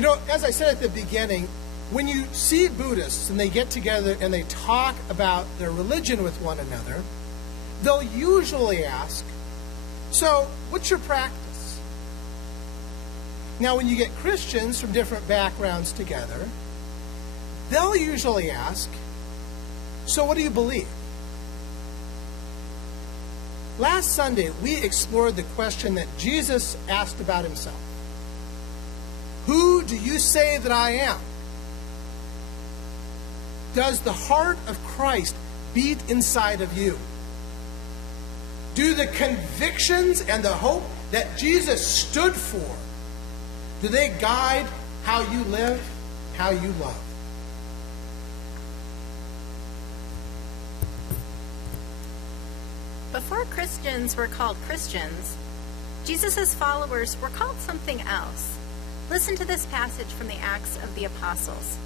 You know, as I said at the beginning, when you see Buddhists and they get together and they talk about their religion with one another, they'll usually ask, so what's your practice? Now, when you get Christians from different backgrounds together, they'll usually ask, so what do you believe? Last Sunday, we explored the question that Jesus asked about himself. Who do you say that I am? Does the heart of Christ beat inside of you? Do the convictions and the hope that Jesus stood for, do they guide how you live, how you love? Before Christians were called Christians, Jesus' followers were called something else. Listen to this passage from the Acts of the Apostles.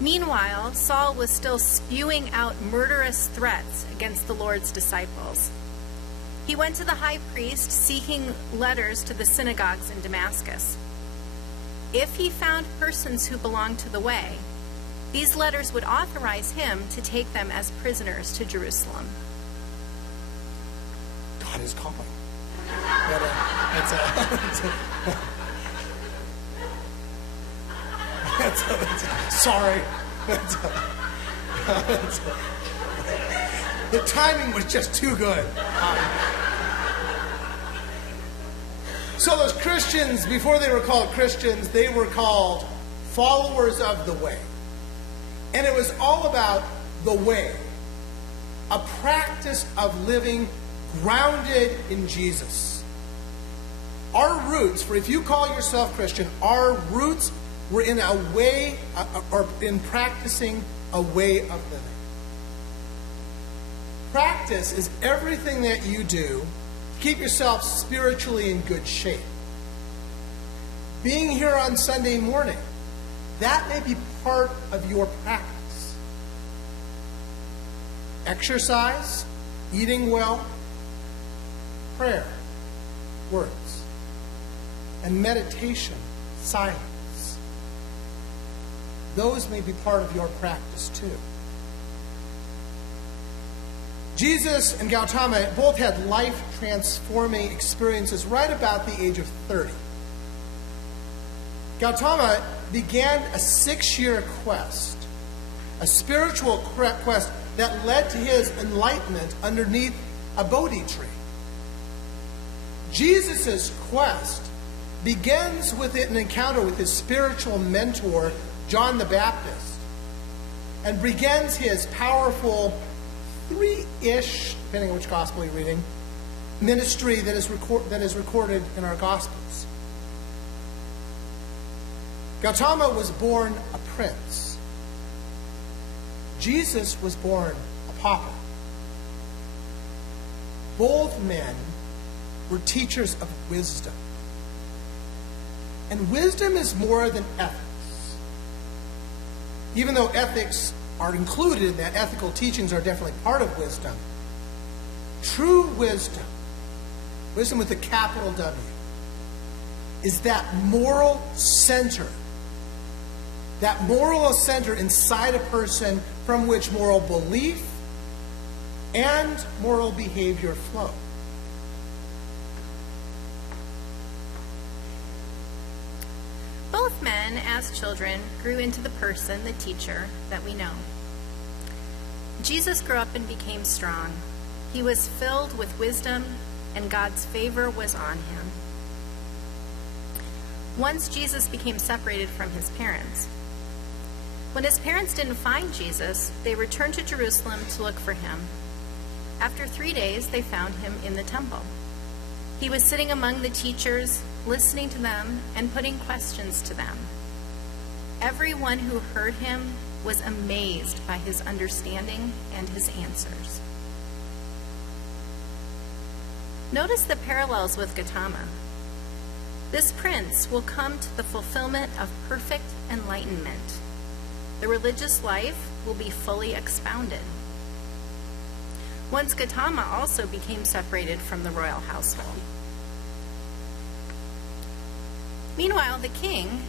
Meanwhile, Saul was still spewing out murderous threats against the Lord's disciples. He went to the high priest seeking letters to the synagogues in Damascus. If he found persons who belonged to the way, these letters would authorize him to take them as prisoners to Jerusalem. God is calling. Sorry. The timing was just too good. So those Christians, before they were called Christians, they were called followers of the way. And it was all about the way, a practice of living grounded in Jesus. Our roots, for if you call yourself Christian, our roots were in a way, or in practicing a way of living. Practice is everything that you do to keep yourself spiritually in good shape. Being here on Sunday morning, that may be part of your practice. Exercise, eating well, prayer, words, and meditation, silence. Those may be part of your practice too. Jesus and Gautama both had life-transforming experiences right about the age of 30. Gautama began a 6-year quest, a spiritual quest that led to his enlightenment underneath a Bodhi tree. Jesus' quest begins with an encounter with his spiritual mentor, John the Baptist, and begins his powerful 3-ish, depending on which gospel you're reading, ministry that is recorded in our Gospels. Gautama was born a prince. Jesus was born a pauper. Both men were teachers of wisdom. And wisdom is more than ethics. Even though ethics are included in that, ethical teachings are definitely part of wisdom. True wisdom, wisdom with a capital W, is that moral center inside a person from which moral belief and moral behavior flow. Both men, as children, grew into the person, the teacher, that we know. Jesus grew up and became strong. He was filled with wisdom, and God's favor was on him. Once Jesus became separated from his parents. When his parents didn't find Jesus, they returned to Jerusalem to look for him. After 3 days, they found him in the temple. He was sitting among the teachers, listening to them and putting questions to them. Everyone who heard him was amazed by his understanding and his answers. Notice the parallels with Gautama. This prince will come to the fulfillment of perfect enlightenment. The religious life will be fully expounded. Once Gautama also became separated from the royal household. Meanwhile, the king,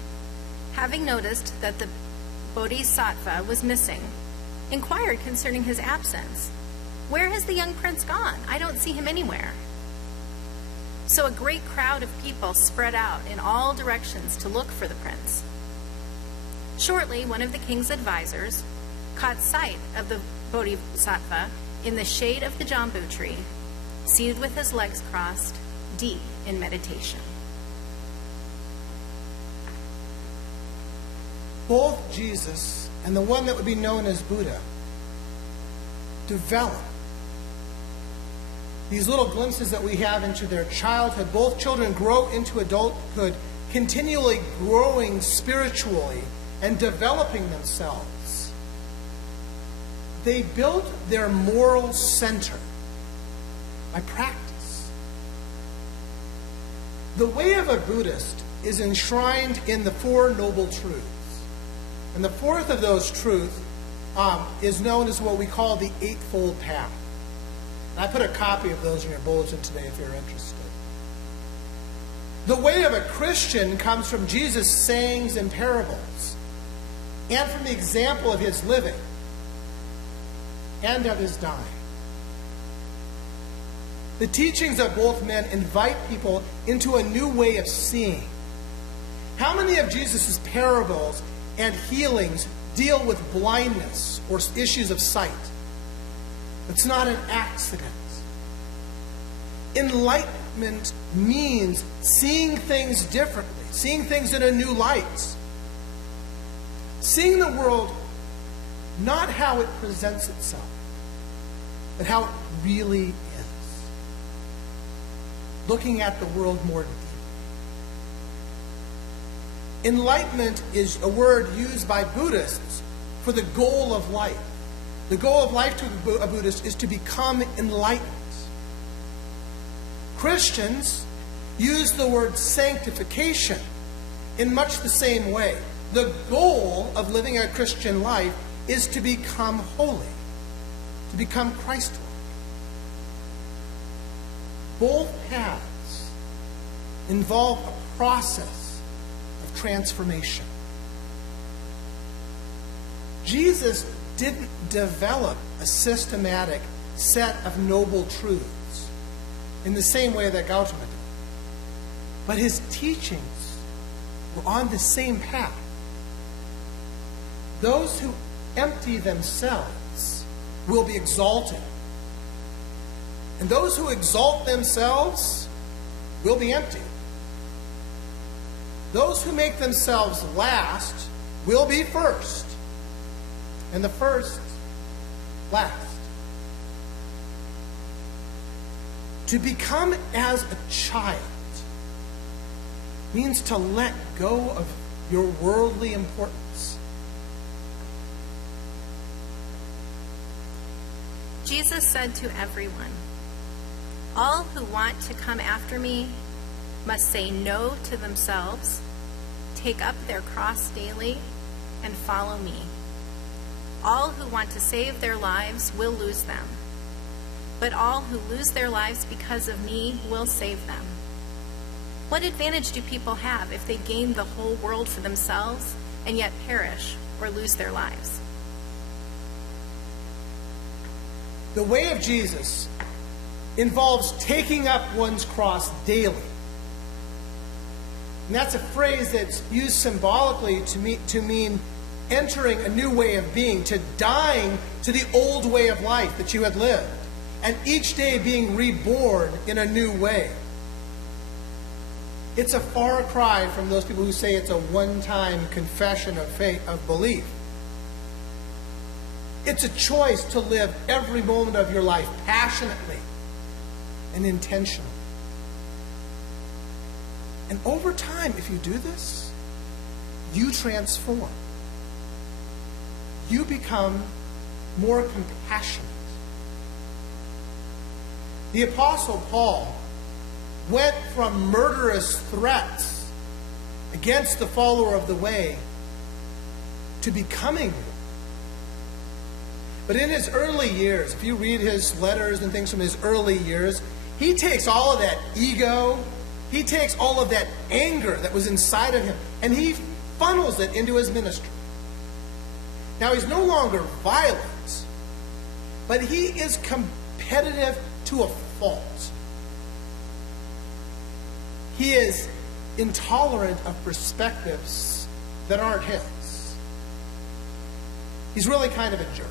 having noticed that the Bodhisattva was missing, inquired concerning his absence. "Where has the young prince gone? I don't see him anywhere." So a great crowd of people spread out in all directions to look for the prince. Shortly, one of the king's advisors caught sight of the Bodhisattva in the shade of the jambu tree, seated with his legs crossed, deep in meditation. Both Jesus and the one that would be known as Buddha develop these little glimpses that we have into their childhood. Both children grow into adulthood, continually growing spiritually and developing themselves. They build their moral center by practice. The way of a Buddhist is enshrined in the Four Noble Truths. And the fourth of those truths is known as what we call the Eightfold Path. And I put a copy of those in your bulletin today if you're interested. The way of a Christian comes from Jesus' sayings and parables, and from the example of his living and of his dying. The teachings of both men invite people into a new way of seeing. How many of Jesus' parables and healings deal with blindness or issues of sight? It's not an accident. Enlightenment means seeing things differently, seeing things in a new light, seeing the world not how it presents itself, but how it really is. Looking at the world more deeply. Enlightenment is a word used by Buddhists for the goal of life. The goal of life to a Buddhist is to become enlightened. Christians use the word sanctification in much the same way. The goal of living a Christian life is to become holy, to become Christ-like. Both paths involve a process of transformation. Jesus didn't develop a systematic set of noble truths in the same way that Gautama did. But his teachings were on the same path. Those who empty themselves will be exalted. And those who exalt themselves will be emptied. Those who make themselves last will be first. And the first, last. To become as a child means to let go of your worldly importance. Jesus said to everyone, "All who want to come after me must say no to themselves, take up their cross daily, and follow me. All who want to save their lives will lose them, but all who lose their lives because of me will save them. What advantage do people have if they gain the whole world for themselves and yet perish or lose their lives?" The way of Jesus involves taking up one's cross daily. And that's a phrase that's used symbolically to mean entering a new way of being, to dying to the old way of life that you had lived, and each day being reborn in a new way. It's a far cry from those people who say it's a one-time confession of faith, of belief. It's a choice to live every moment of your life passionately and intentionally. And over time, if you do this, you transform. You become more compassionate. The Apostle Paul went from murderous threats against the follower of the way to becoming one. But in his early years, if you read his letters and things from his early years, he takes all of that ego, he takes all of that anger that was inside of him and he funnels it into his ministry. Now, he's no longer violent, but he is competitive to a fault. He is intolerant of perspectives that aren't his. He's really kind of a jerk.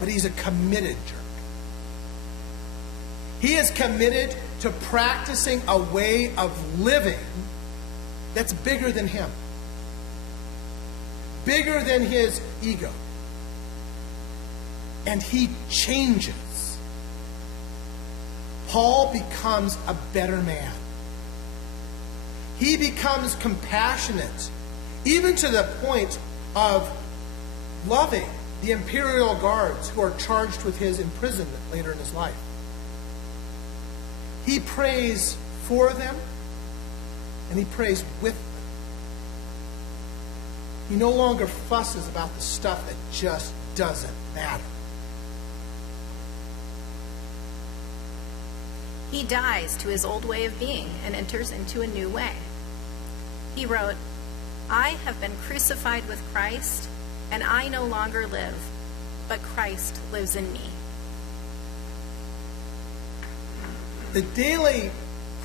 But he's a committed jerk. He is committed to practicing a way of living that's bigger than him. Bigger than his ego. And he changes. Paul becomes a better man. He becomes compassionate, even to the point of loving the imperial guards who are charged with his imprisonment later in his life. He prays for them, and he prays with them. He no longer fusses about the stuff that just doesn't matter. He dies to his old way of being and enters into a new way. He wrote, "I have been crucified with Christ, and I no longer live, but Christ lives in me." The daily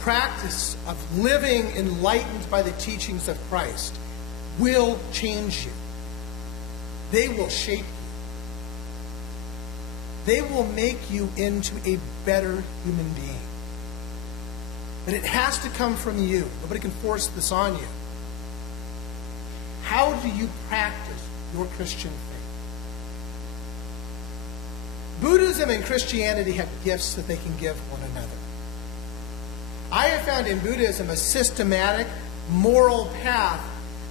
practice of living enlightened by the teachings of Christ will change you. They will shape you. They will make you into a better human being. But it has to come from you. Nobody can force this on you. How do you practice your Christian faith? Buddhism and Christianity have gifts that they can give one another. I have found in Buddhism a systematic, moral path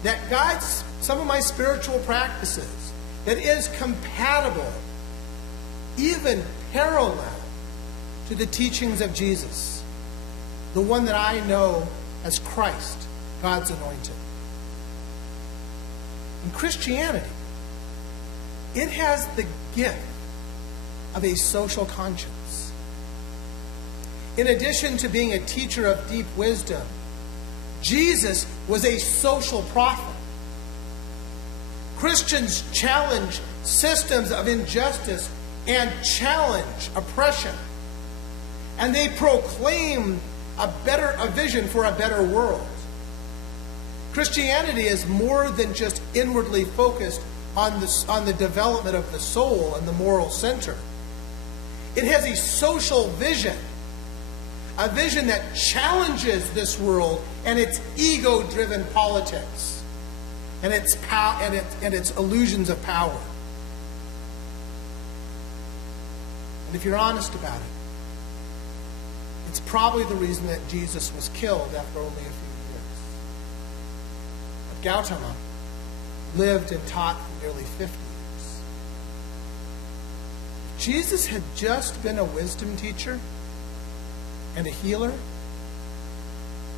that guides some of my spiritual practices, that is compatible, even parallel, to the teachings of Jesus, the one that I know as Christ, God's anointed. In Christianity, it has the gift of a social conscience. In addition to being a teacher of deep wisdom, Jesus was a social prophet. Christians challenge systems of injustice and challenge oppression. And they proclaim a vision for a better world. Christianity is more than just inwardly focused on the development of the soul and the moral center. It has a social vision, a vision that challenges this world and its ego-driven politics and its illusions of power. And if you're honest about it, it's probably the reason that Jesus was killed after only a few years. But Gautama lived and taught for nearly 50 years. If Jesus had just been a wisdom teacher and a healer,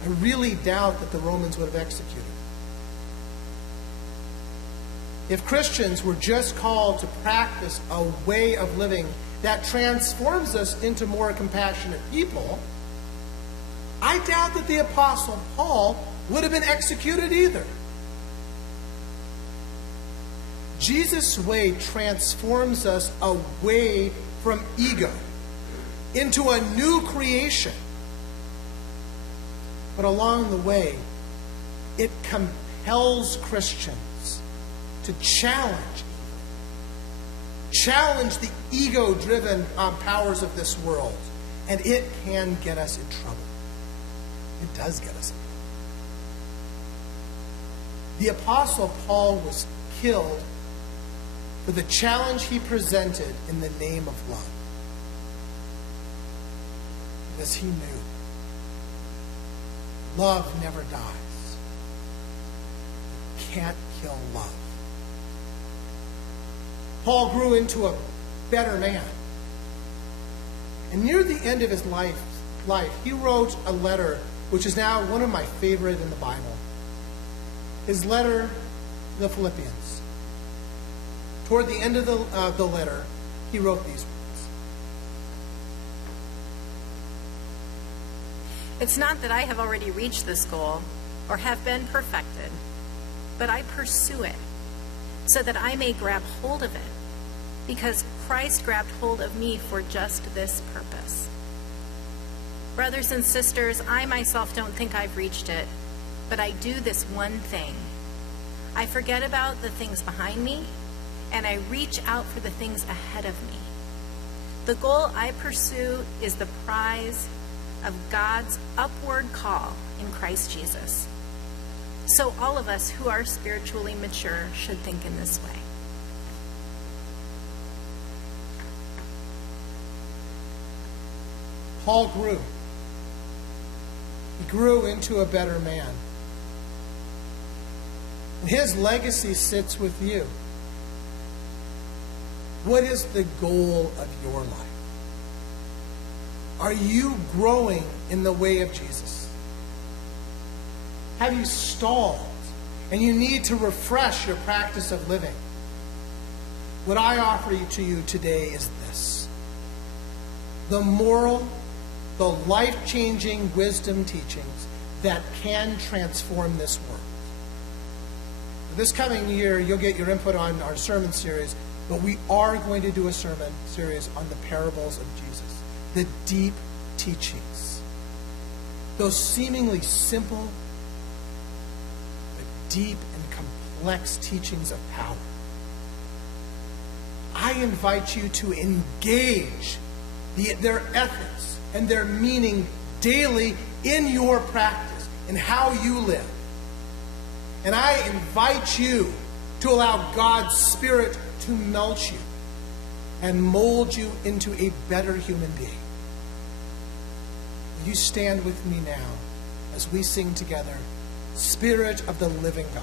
I really doubt that the Romans would have executed him. If Christians were just called to practice a way of living that transforms us into more compassionate people, I doubt that the Apostle Paul would have been executed either. Jesus' way transforms us away from ego into a new creation. But along the way, it compels Christians to challenge the ego-driven powers of this world. And it can get us in trouble. It does get us in trouble. The Apostle Paul was killed for the challenge he presented in the name of love. Because he knew love never dies. You can't kill love. Paul grew into a better man. And near the end of his life, he wrote a letter which is now one of my favorite in the Bible. His letter to the Philippians. Toward the end of the letter, he wrote these words. It's not that I have already reached this goal or have been perfected, but I pursue it so that I may grab hold of it, because Christ grabbed hold of me for just this purpose. Brothers and sisters, I myself don't think I've reached it, but I do this one thing. I forget about the things behind me, and I reach out for the things ahead of me. The goal I pursue is the prize of God's upward call in Christ Jesus. So all of us who are spiritually mature should think in this way. Paul grew. He grew into a better man. And his legacy sits with you. What is the goal of your life? Are you growing in the way of Jesus? Have you stalled and you need to refresh your practice of living? What I offer to you today is this: the moral, the life-changing wisdom teachings that can transform this world. This coming year, you'll get your input on our sermon series, but we are going to do a sermon series on the parables of Jesus, the deep teachings, those seemingly simple but deep and complex teachings of power. I invite you to engage their ethics and their meaning daily in your practice, in how you live. And I invite you to allow God's Spirit to melt you and mold you into a better human being. Will you stand with me now as we sing together, Spirit of the living God?